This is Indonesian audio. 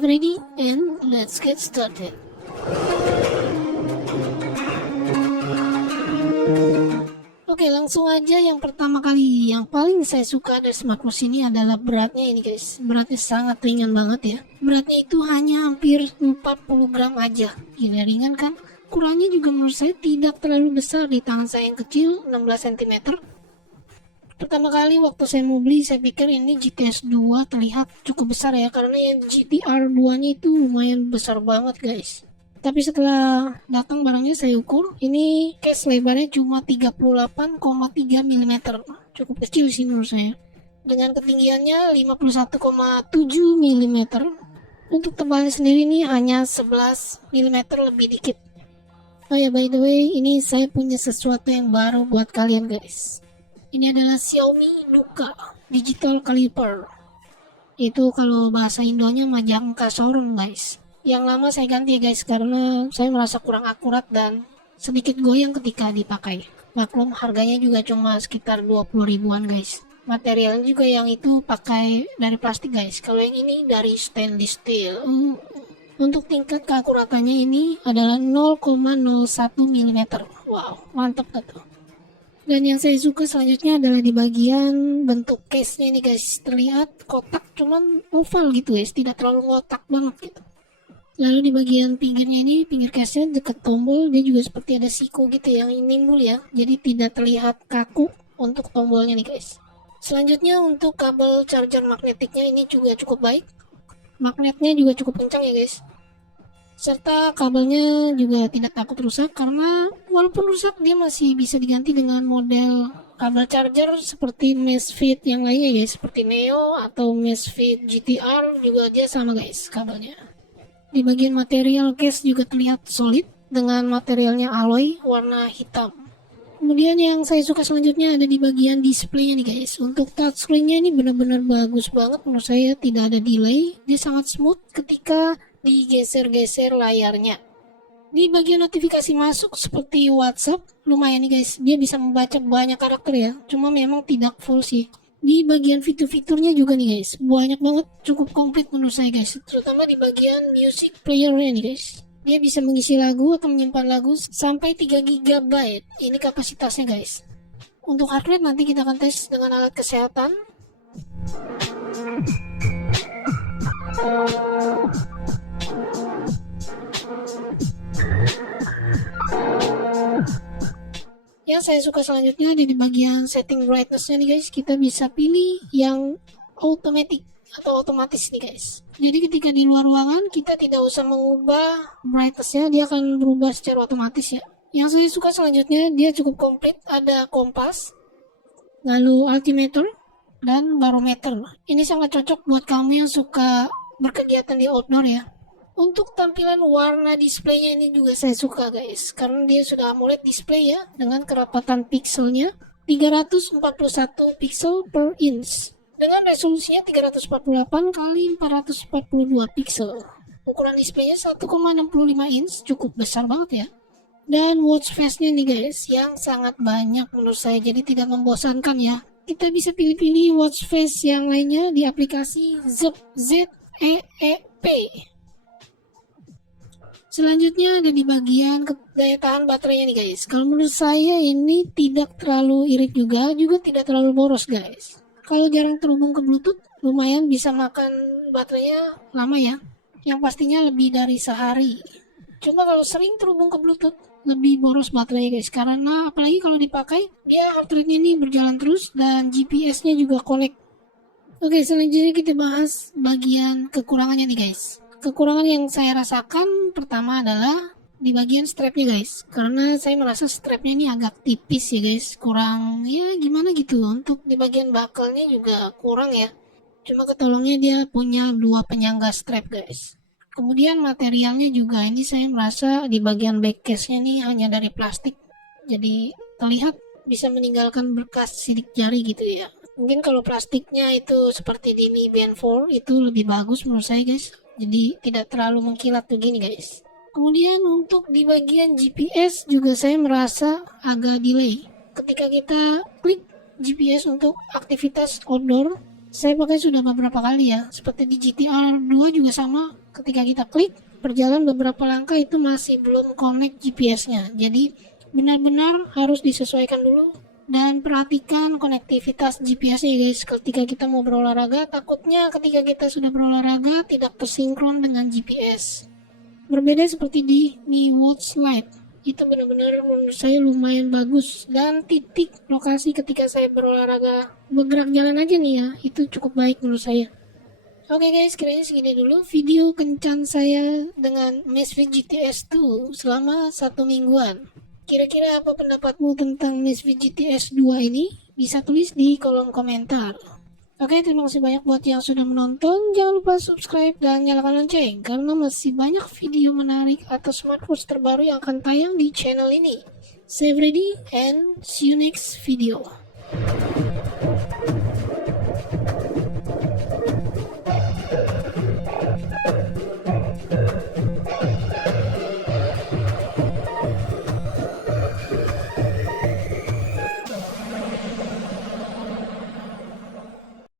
Ready and let's get started. Oke, langsung aja yang pertama kali yang paling saya suka dari smartwatch ini adalah beratnya ini guys. Beratnya sangat ringan banget ya. Beratnya itu hanya hampir 40 gram aja. Gila ringan kan? Ukurannya juga menurut saya tidak terlalu besar di tangan saya yang kecil, 16 cm. Pertama kali waktu saya mau beli, saya pikir ini GTS 2 terlihat cukup besar ya, karena yang GTR 2 nya itu lumayan besar banget guys. Tapi setelah datang barangnya saya ukur, ini case lebarnya cuma 38,3 mm, cukup kecil sih menurut saya. Dengan ketinggiannya 51,7 mm. Untuk tebalnya sendiri ini hanya 11 mm lebih dikit. Oh ya, by the way, ini saya punya sesuatu yang baru buat kalian guys. Ini adalah Xiaomi Nuka Digital Caliper. Itu kalau bahasa Indonya Majangka Sorong guys. Yang lama saya ganti ya guys, karena saya merasa kurang akurat dan sedikit goyang ketika dipakai. Maklum harganya juga cuma sekitar 20 ribuan guys. Materialnya juga yang itu pakai dari plastik guys. Kalau yang ini dari stainless steel. Untuk tingkat keakuratannya ini adalah 0,01 mm. Wow, mantap gak tuh? Dan yang saya suka selanjutnya adalah di bagian bentuk case-nya ini guys. Terlihat kotak cuman oval gitu guys, tidak terlalu kotak banget gitu. Lalu di bagian pinggirnya ini, pinggir case-nya dekat tombol, dia juga seperti ada siku gitu yang nimbul ya. Jadi tidak terlihat kaku untuk tombolnya nih guys. Selanjutnya untuk kabel charger magnetiknya ini juga cukup baik. Magnetnya juga cukup kencang ya guys. Serta kabelnya juga tidak takut rusak, karena walaupun rusak dia masih bisa diganti dengan model kabel charger seperti Mesfit yang lainnya guys, seperti Neo atau Mesfit GTR juga dia sama guys kabelnya. Di bagian material case juga terlihat solid dengan materialnya alloy warna hitam. Kemudian yang saya suka selanjutnya ada di bagian displaynya nih guys. Untuk touchscreen-nya ini benar-benar bagus banget menurut saya, tidak ada delay, dia sangat smooth ketika digeser-geser layarnya. Di bagian notifikasi masuk seperti WhatsApp, lumayan nih guys, dia bisa membaca banyak karakter ya, cuma memang tidak full sih. Di bagian fitur-fiturnya juga nih guys, banyak banget, cukup komplit menurut saya guys, terutama di bagian music player-nya nih guys. Dia bisa mengisi lagu atau menyimpan lagu sampai 3 GB, ini kapasitasnya guys. Untuk heart rate nanti kita akan tes dengan alat kesehatan. Yang saya suka selanjutnya ada di bagian setting brightness-nya nih guys. Kita bisa pilih yang automatic atau otomatis nih guys. Jadi ketika di luar ruangan kita tidak usah mengubah brightness-nya, dia akan berubah secara otomatis ya. Yang saya suka selanjutnya dia cukup komplit, ada kompas, lalu altimeter dan barometer. Ini sangat cocok buat kamu yang suka berkegiatan di outdoor ya. Untuk tampilan warna displaynya ini juga saya suka guys, karena dia sudah AMOLED display ya, dengan kerapatan pixelnya 341 pixel per inch dengan resolusinya 348 kali 442 pixel. Ukuran displaynya 1,65 inch, cukup besar banget ya. Dan watch face-nya nih guys, yang sangat banyak menurut saya, jadi tidak membosankan ya. Kita bisa pilih-pilih watch face yang lainnya di aplikasi ZEEP. Selanjutnya ada di bagian daya tahan baterainya nih guys. Kalau menurut saya ini tidak terlalu irit juga tidak terlalu boros guys. Kalau jarang terhubung ke Bluetooth, lumayan bisa makan baterainya lama ya. Yang pastinya lebih dari sehari. Cuma kalau sering terhubung ke Bluetooth, lebih boros baterainya guys. Karena apalagi kalau dipakai, dia heart rate-nya ini berjalan terus dan GPS-nya juga connect. Oke, selanjutnya kita bahas bagian kekurangannya nih guys. Kekurangan yang saya rasakan pertama adalah di bagian strapnya guys, karena saya merasa strapnya ini agak tipis ya guys, kurang ya gimana gitu. Untuk di bagian buckle-nya juga kurang ya, cuma ketolongnya dia punya 2 penyangga strap guys. Kemudian materialnya juga ini saya merasa di bagian back case-nya ini hanya dari plastik, jadi terlihat bisa meninggalkan bekas sidik jari gitu ya. Mungkin kalau plastiknya itu seperti di Mi Band 4 itu lebih bagus menurut saya guys, jadi tidak terlalu mengkilat begini guys. Kemudian untuk di bagian GPS juga saya merasa agak delay. Ketika kita klik GPS untuk aktivitas outdoor, Saya pakai sudah beberapa kali ya, seperti di GTR 2 juga sama, ketika kita klik, berjalan beberapa langkah itu masih belum connect GPS-nya. Jadi benar-benar harus disesuaikan dulu dan perhatikan konektivitas GPS-nya guys ketika kita mau berolahraga. Takutnya ketika kita sudah berolahraga tidak tersinkron dengan GPS. Berbeda seperti di Watch Lite. Itu benar-benar menurut saya lumayan bagus, dan titik lokasi ketika saya berolahraga bergerak jalan aja nih ya, itu cukup baik menurut saya. Oke guys, kiranya segini dulu video kencan saya dengan Misfit GTS 2 selama 1 mingguan. Kira-kira apa pendapatmu tentang Misfit GTS 2 ini? Bisa tulis di kolom komentar. Oke, terima kasih banyak buat yang sudah menonton. Jangan lupa subscribe dan nyalakan lonceng, karena masih banyak video menarik atau smartwatch terbaru yang akan tayang di channel ini. Save ready and see you next video.